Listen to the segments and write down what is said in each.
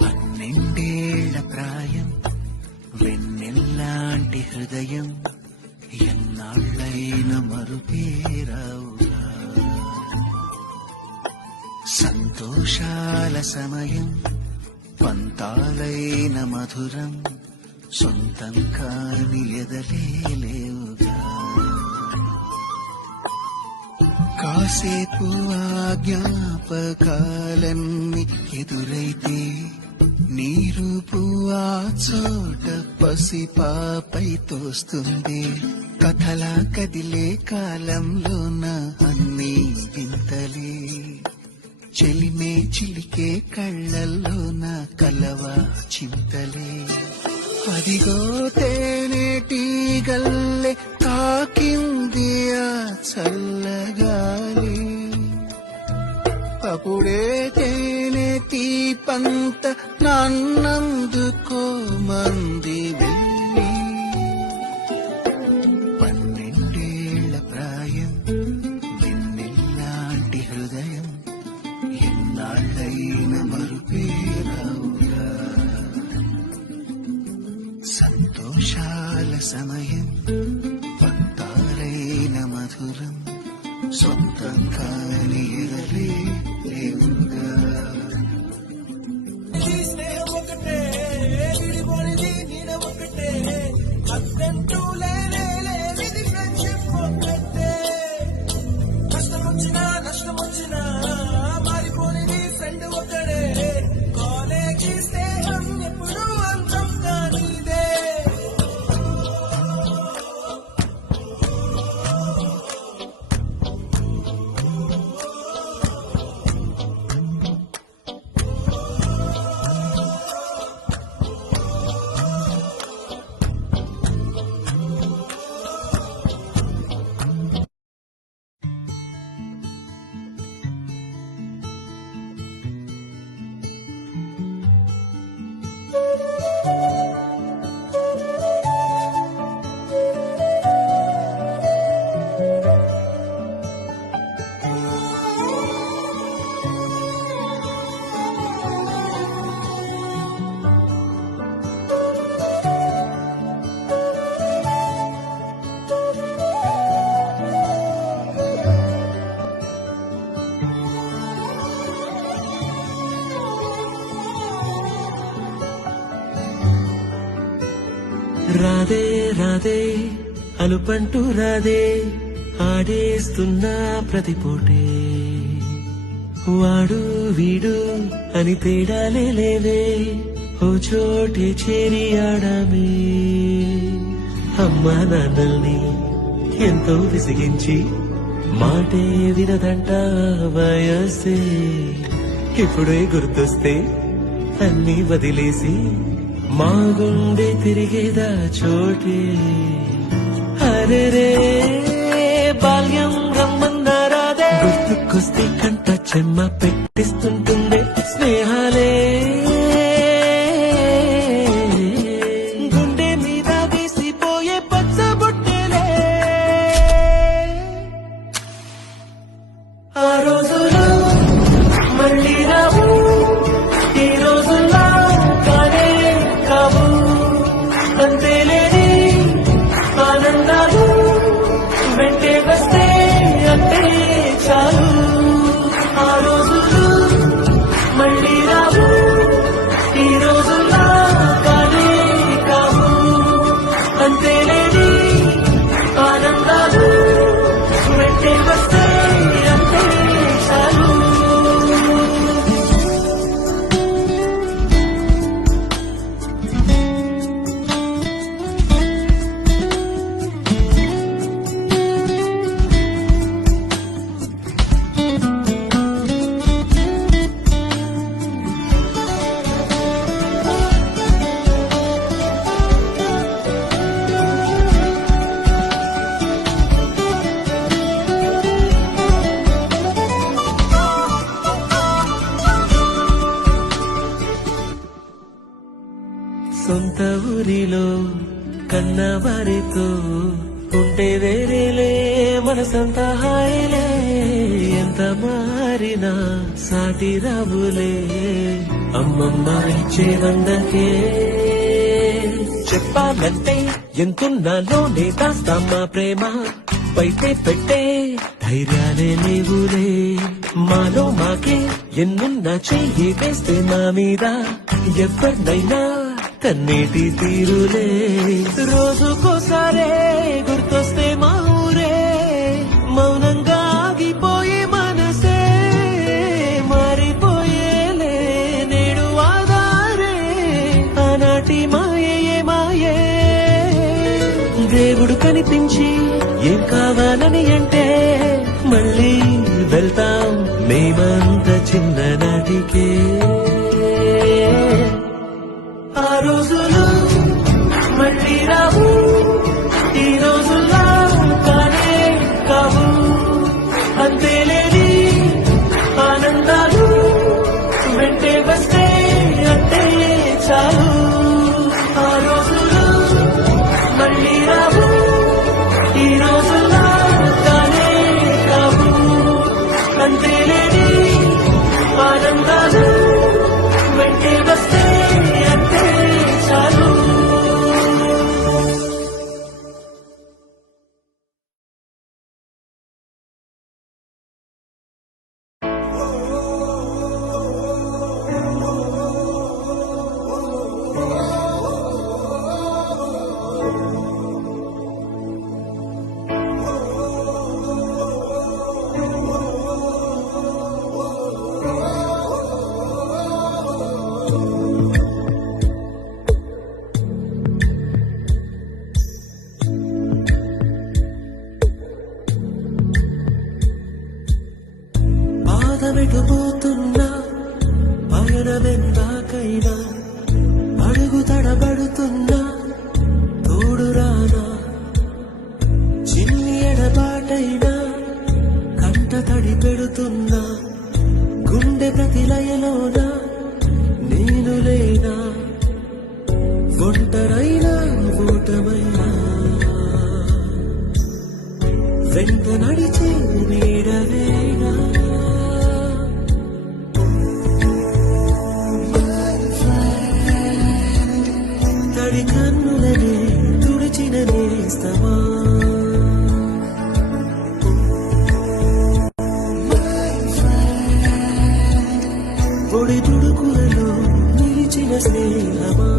పన్నెండేళ్ల ప్రాయం, వెన్నెల్లాంటి హృదయం, ఎన్నాళ్ళైన మరుపేరావుగా. సంతోషాల సమయం, పంతాలైన మధురం, సొంతం కాని ఎదలేవుగా. కాసేపు ఆ జ్ఞాపకాలన్నీ ఎదురైతే నీ రూపు ఆ చోట పసిపాపై తోస్తుంది. కథలా కదిలే కాలంలోన అన్నీ వింతలే, చెలిమే చిలికే కళ్ళల్లోన కలవా చింతలే. అదిగో తేనెటీగల్లే తాకింది ఆ చల్లగాలి, అప్పుడే తేనె తీపంత నన్నందుకో మంది వెళ్ళి. పన్నెండేళ్ల ప్రాయం, వెన్నెల్లాంటి హృదయం, ఎన్నాళ్ళైన మరుపేరావుగా. సంతోషాల సమయం, పంతాలైన మధురం, సొంతం కాని ఎదలే లేవుగా. ఒకటే విడిపోనిది నీడ ఒకటే, అద్దంటూ లేనిది ఫ్రెండ్షిప్ ఒకటే. కష్టం వచ్చినా నష్టం వచ్చినా మారిపోనిది ఫ్రెండ్ ఒకడే. కాలేజీ స్నేహం ఎప్పుడు అంతం కానిదే. రాదే రాదే అలుపంటూ రాదే, ఆడేస్తున్నా ప్రతిపోటే. వాడు వీడు అని తేడాలే లేవే, ఓ చోటే చేరి ఆడమే. అమ్మా నాన్నల్ని ఎంతో విసిగించి మాటే వినదంట వయసే. ఇప్పుడే గుర్తొస్తే అన్నీ వదిలేసి మా గుండె తిరిగేదా చోటే. అరెరే బాల్యం రమ్మన్నారాదే, గుర్తుకొస్తే కంట చెమ్మ పెట్టిస్తుంటుండే స్నేహాలే. గుండె మీద వేసిపోయే పచ్చబొట్టెలే. ఆ రోజులు మళ్ళీ రావు, ఈ రోజుల్లో కానే కావు. అంతేలేని ఆనందాలు వెంటే వస్తే అంటే చాలు. ఆ రోజులు సొంత ఊరిలో కన్నవారితో ఉంటే వేరేలే మనసంతా హాయిలే. ఎంత మారినా సాటి రావులే అమ్మమ్మ ఇచ్చే వందకే. చెప్పాలంటే ఎంతున్నాలోనే దాస్తామా ప్రేమ, బయటే పెట్టే ధైర్యాలే లేవులే. మాలో మాకే ఎన్నున్నా చెయ్యి వేస్తే మా మీద ఎవరినైనా కన్నీటి తీరులే. రోజుకోసారే గుర్తొస్తే మా ఊరే మౌనంగా ఆగిపోయే మనసే మారిపోయేలే నేడు ఆధారే. ఆనాటి మాయే మాయే దేవుడు కనిపించి ఏం కావాలని అంటే మళ్ళీ వెళ్తాం మేమంత చిన్ననాటికే. ఆ రోజులు మళ్ళీ రావు, ఈ రోజుల్లో కానే కావు. అంతేలేని ఆనందాలు వెంటే వస్తే అంతే చాలు. ఆ రోజులు మళ్ళీ రావు, ఈ రోజుల్లో కానే కావు. అంతేలేని ఆనందాలు వెంటే వస్తే అంతే చాలు. పాదమెటుపోతున్నా పయనమెందాకైనా అడుగు తడబడుతున్నా తోడు రానా. చిన్ని ఎడబాటైనా కంట తడి పెడుతున్నా గుండె ప్రతిలయలోన నేను లేనా. ఒంటరైనా ఊటమైనా వెంట నడిచే నీడవేనా. తడి కన్నులనే తుడిచిన నేస్తమా, పొడి తుడుకులలో నిలిచిన స్నేహమా.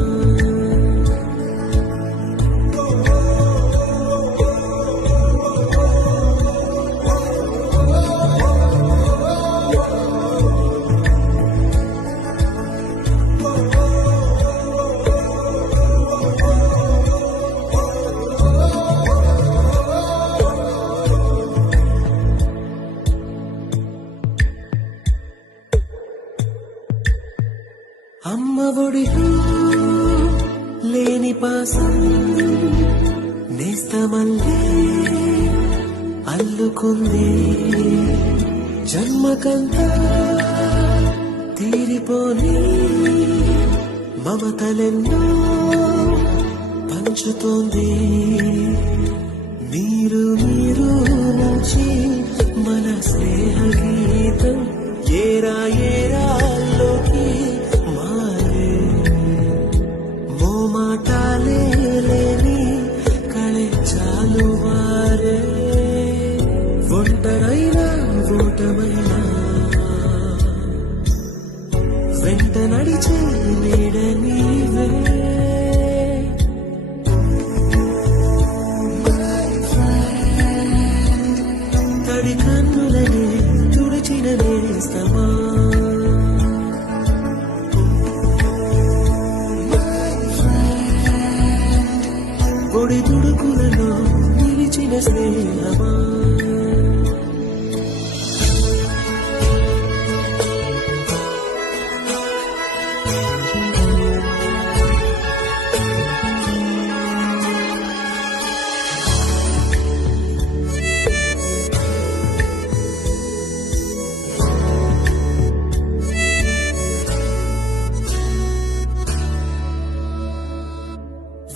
అమ్మ ఒడిలో లేని పాసం నేస్తమల్లే అల్లుకుంది. జన్మకంతా తీరిపోని మమతలెన్నో పంచుతోంది. మీరు మీరు నుంచి మన స్నేహ గీతం ఏరా ఏరాల్లోకి మారే. మోమాటాలే లేని కళే చాలు వారే. ఒంటరైనా ఊటమైనా వెంట నడిచే నీడ నీవే. తడి కన్నులనే తుడిచిన నేస్తమా, పొడి తుడుకులలో నిలిచిన స్నేహమా.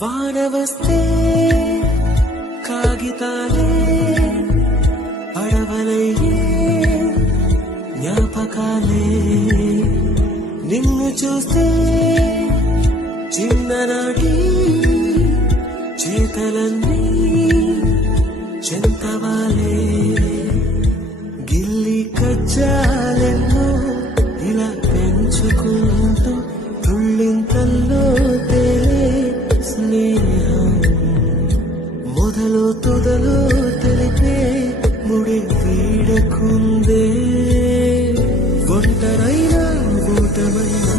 వాన వస్తే కాగితాలే పడవలయ్యే జ్ఞాపకాలే నిన్ను చూస్తే చిన్ననాటి చేతలన్నీ చెంతవాలే గిల్లి కజ్జాలెన్నో ఇలా పెంచుకుంటూ తుళ్ళింతల్లో తేలే స్నేహం మొదలు తుదలు తెలిపే ముడి వీడకుందే ఒంటరైనా ఊటమైనా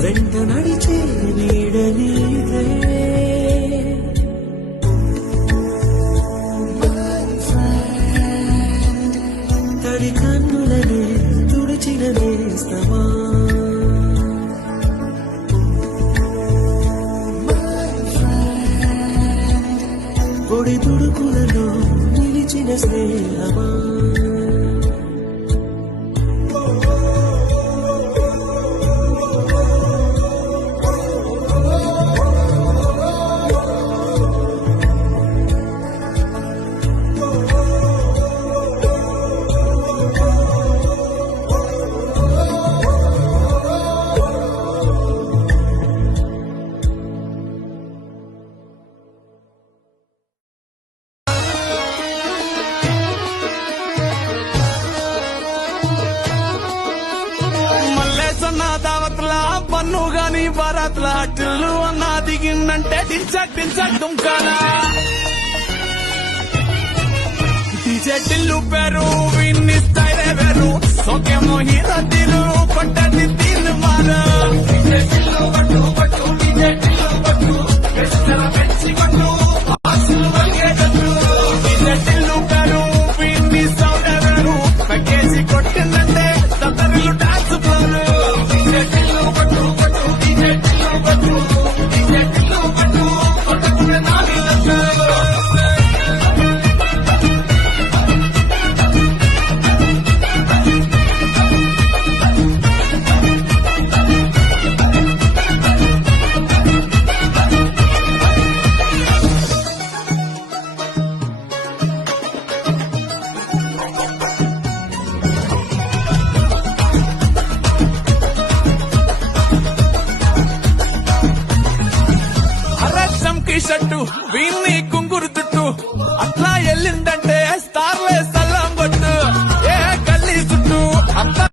వెంట నడిచే నీడ నీదే తడి కన్నులనే తుడిచిన నేస్తమా పొడి తుడుకులలో నిలిచిన స్నేహమా మల్లేసన్న దావత్ల పన్ను గాని బారాత్ల టిల్లు అన్న దిగిందంటే డించక్ డించక్ దుంకాల డీజే టిల్లు పేరు విన్ని స్టైలే వేరు సోకేమో హీరో తీరు కొట్టది తీరు మారు డీజే టిల్లు కొట్టు కొట్టు డీజే టిల్లు కొట్టు వెచ్చల వెచ్చి కొట్టు ఆసులు వంగేటట్టు డీజే టిల్లు పేరు విన్ని సౌండ్ వేరు పకేసి కొట్టిందంటే తత్తరిల్లు డాన్స్ ఫ్లోర్ డీజే టిల్లు కొట్టు కొట్టు డీజే టిల్లు కొట్టు డీజే టిల్లు కొట్టు కొట్టుకునే నాలుగు షట్టు వీన్ని కుంగురు తుట్టు అట్లా ఎల్లిందంటే స్టార్లే